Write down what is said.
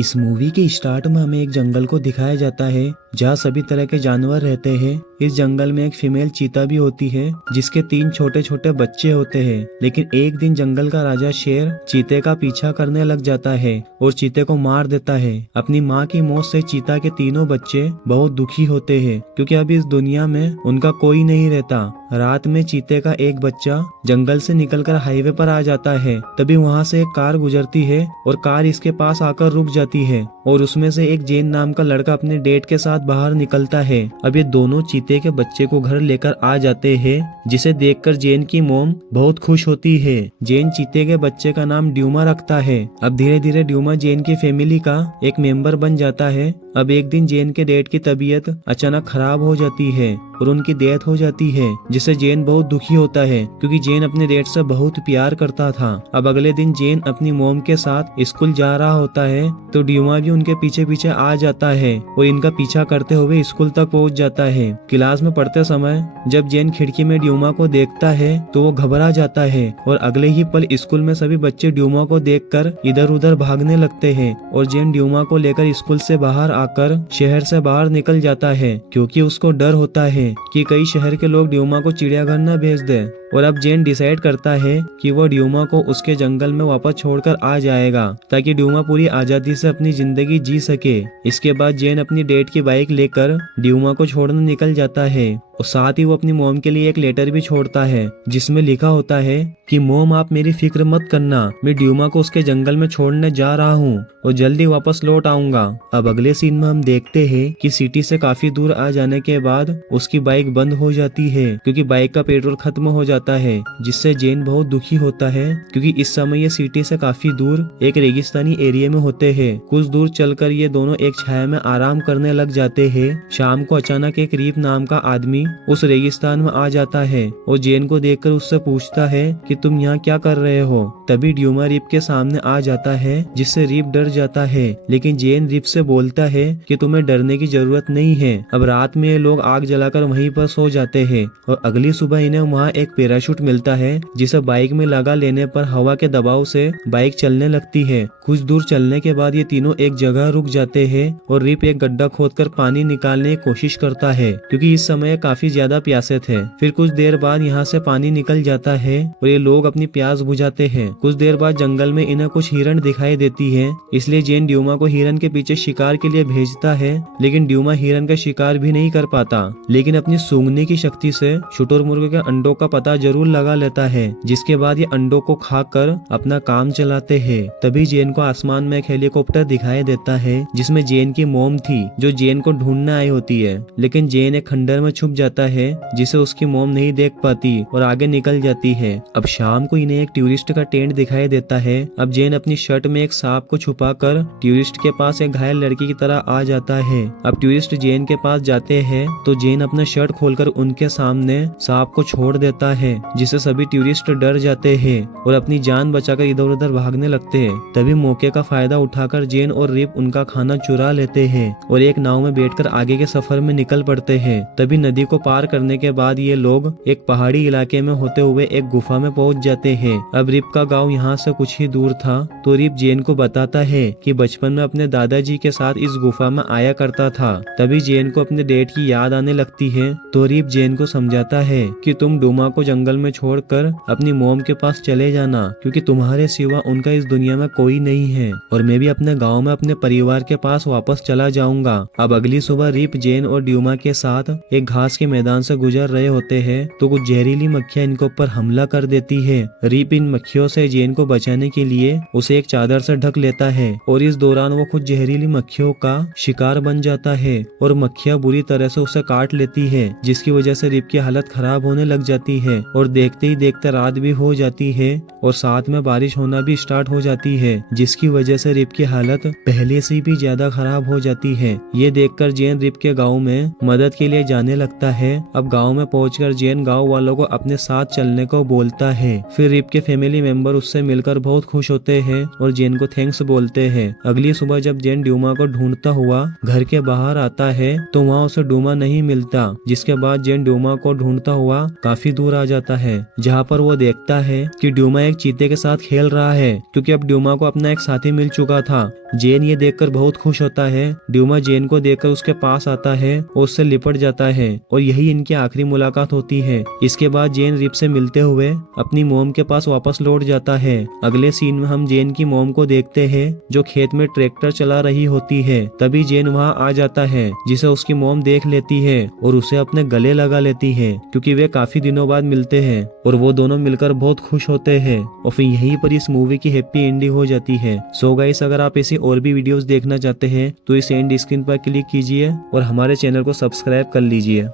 इस मूवी के स्टार्ट में हमें एक जंगल को दिखाया जाता है जहाँ सभी तरह के जानवर रहते हैं। इस जंगल में एक फीमेल चीता भी होती है जिसके 3 छोटे छोटे बच्चे होते हैं। लेकिन एक दिन जंगल का राजा शेर चीते का पीछा करने लग जाता है और चीते को मार देता है। अपनी माँ की मौत से चीता के तीनों बच्चे बहुत दुखी होते हैं क्योंकि अब इस दुनिया में उनका कोई नहीं रहता। रात में चीते का एक बच्चा जंगल से निकलकर हाईवे पर आ जाता है। तभी वहाँ से एक कार गुजरती है और कार इसके पास आकर रुक जाती है और उसमें से एक जेन नाम का लड़का अपने डेट के साथ बाहर निकलता है। अब ये दोनों चीते के बच्चे को घर लेकर आ जाते हैं जिसे देखकर जेन की मॉम बहुत खुश होती है। जेन चीते के बच्चे का नाम ड्यूमा रखता है। अब धीरे धीरे ड्यूमा जेन की फैमिली का एक मेंबर बन जाता है। अब एक दिन जेन के डेट की तबीयत अचानक खराब हो जाती है और उनकी डेथ हो जाती है जिससे जेन बहुत दुखी होता है क्योंकि जेन अपने डेट से बहुत प्यार करता था। अब अगले दिन जेन अपनी मॉम के साथ स्कूल जा रहा होता है तो ड्यूमा भी उनके पीछे पीछे आ जाता है और इनका पीछा करते हुए स्कूल तक पहुंच जाता है। क्लास में पढ़ते समय जब जेन खिड़की में ड्यूमा को देखता है तो वो घबरा जाता है और अगले ही पल स्कूल में सभी बच्चे ड्यूमा को देखकर इधर उधर भागने लगते हैं और जेन ड्यूमा को लेकर स्कूल से बाहर आकर शहर से बाहर निकल जाता है क्योंकि उसको डर होता है कि कई शहर के लोग ड्यूमा को चिड़ियाघर न भेज दे। और अब जेन डिसाइड करता है कि वो ड्यूमा को उसके जंगल में वापस छोड़कर आ जाएगा ताकि ड्यूमा पूरी आजादी से अपनी जिंदगी जी सके। इसके बाद जेन अपनी डेट की बाइक लेकर ड्यूमा को छोड़ने निकल जाता है और साथ ही वो अपनी मॉम के लिए एक लेटर भी छोड़ता है जिसमें लिखा होता है कि मॉम आप मेरी फिक्र मत करना, मैं ड्यूमा को उसके जंगल में छोड़ने जा रहा हूँ और जल्दी वापस लौट आऊंगा। अब अगले सीन में हम देखते हैं कि सिटी से काफी दूर आ जाने के बाद उसकी बाइक बंद हो जाती है क्योंकि बाइक का पेट्रोल खत्म हो जाता है जिससे जेन बहुत दुखी होता है क्योंकि इस समय ये सिटी से काफी दूर एक रेगिस्तानी एरिया में होते हैं। कुछ दूर चलकर ये दोनों एक छाया में आराम करने लग जाते हैं। शाम को अचानक एक रीप नाम का आदमी उस रेगिस्तान में आ जाता है और जेन को देखकर उससे पूछता है कि तुम यहाँ क्या कर रहे हो। तभी ड्यूमा रीप के सामने आ जाता है जिससे रीप डर जाता है लेकिन जेन रीप से बोलता है कि तुम्हें डरने की जरूरत नहीं है। अब रात में ये लोग आग जलाकर वहीं पर सो जाते हैं और अगली सुबह इन्हें वहाँ एक पैराशूट मिलता है जिसे बाइक में लगा लेने पर हवा के दबाव से बाइक चलने लगती है। कुछ दूर चलने के बाद ये तीनों एक जगह रुक जाते हैं और रीप एक गड्ढा खोदकर पानी निकालने की कोशिश करता है क्योंकि इस समय काफी ज्यादा प्यासे थे। फिर कुछ देर बाद यहाँ से पानी निकल जाता है और ये लोग अपनी प्यास बुझाते हैं। कुछ देर बाद जंगल में इन्हें कुछ हिरण दिखाई देती है इसलिए जेन ड्यूमा को हिरण के पीछे शिकार के लिए भेजता है लेकिन ड्यूमा हिरण का शिकार भी नहीं कर पाता लेकिन अपनी सूंघने की शक्ति से शुतुरमुर्ग के अंडों का पता जरूर लगा लेता है जिसके बाद ये अंडों को खाकर अपना काम चलाते हैं। तभी जेन को आसमान में एक हेलीकॉप्टर दिखाई देता है जिसमें जेन की मॉम थी जो जेन को ढूंढने आई होती है लेकिन जेन एक खंडर में छुप जाता है जिसे उसकी मॉम नहीं देख पाती और आगे निकल जाती है। अब शाम को इन्हें एक टूरिस्ट का टेंट दिखाई देता है। अब जेन अपनी शर्ट में एक सांप को छुपाकर टूरिस्ट के पास एक घायल लड़की की तरह आ जाता है। अब टूरिस्ट जेन के पास जाते हैं तो जेन अपना शर्ट खोलकर उनके सामने सांप को छोड़ देता है जिससे सभी टूरिस्ट डर जाते हैं और अपनी जान बचाकर इधर उधर भागने लगते हैं। तभी मौके का फायदा उठाकर जेन और रिप उनका खाना चुरा लेते हैं और एक नाव में बैठकर आगे के सफर में निकल पड़ते हैं। तभी नदी को पार करने के बाद ये लोग एक पहाड़ी इलाके में होते हुए एक गुफा में पहुंच जाते हैं। अब रिप का गांव यहाँ से कुछ ही दूर था तो रिप जेन को बताता है कि बचपन में अपने दादाजी के साथ इस गुफा में आया करता था। तभी जेन को अपने डेट की याद आने लगती है तो रिप जेन को समझाता है कि तुम डूमा को जंगल में छोड़कर अपनी मॉम के पास चले जाना क्योंकि तुम्हारे सिवा उनका इस दुनिया में कोई नहीं है और मैं भी अपने गांव में अपने परिवार के पास वापस चला जाऊंगा। अब अगली सुबह रिप जेन और ड्यूमा के साथ एक घास के मैदान से गुजर रहे होते हैं तो कुछ जहरीली मक्खियां इनके ऊपर हमला कर देती है। रिप इन मक्खियों से जेन को बचाने के लिए उसे एक चादर से ढक लेता है और इस दौरान वो खुद जहरीली मक्खियों का शिकार बन जाता है और मक्खियां बुरी तरह से उसे काट लेती है जिसकी वजह से रिप की हालत खराब होने लग जाती है और देखते ही देखते रात भी हो जाती है और साथ में बारिश होना भी स्टार्ट हो जाती है जिसकी वजह से रिप की हालत पहले से भी ज्यादा खराब हो जाती है। ये देखकर जेन रिप के गांव में मदद के लिए जाने लगता है। अब गांव में पहुंचकर जेन गांव वालों को अपने साथ चलने को बोलता है। फिर रिप के फैमिली मेंबर उससे मिलकर बहुत खुश होते हैं और जेन को थैंक्स बोलते हैं। अगली सुबह जब जेन ड्यूमा को ढूंढता हुआ घर के बाहर आता है तो वहाँ उसे डूमा नहीं मिलता जिसके बाद जेन ड्यूमा को ढूंढता हुआ काफी दूर आ जाता है, जहाँ पर वो देखता है कि ड्यूमा एक चीते के साथ खेल रहा है, क्योंकि अब ड्यूमा को अपना एक साथी मिल चुका था। जेन ये देखकर बहुत खुश होता है। ड्यूमा जेन को देखकर उसके पास आता है और उससे लिपट जाता है और यही इनकी आखिरी मुलाकात होती है। इसके बाद जेन रिप से मिलते हुए अपनी मोम के पास वापस लौट जाता है। अगले सीन में हम जेन की मोम को देखते हैं जो खेत में ट्रैक्टर चला रही होती है। तभी जेन वहाँ आ जाता है, जिसे उसकी मोम देख लेती है और उसे अपने गले लगा लेती है, क्योंकि वे काफी दिनों बाद मिलते हैं और वो दोनों मिलकर बहुत खुश होते हैं। और फिर यहीं पर इस मूवी की हैप्पी एंडिंग हो जाती है। सो गाइस, अगर आप ऐसी और भी वीडियोस देखना चाहते हैं तो इस एंड स्क्रीन पर क्लिक कीजिए और हमारे चैनल को सब्सक्राइब कर लीजिए।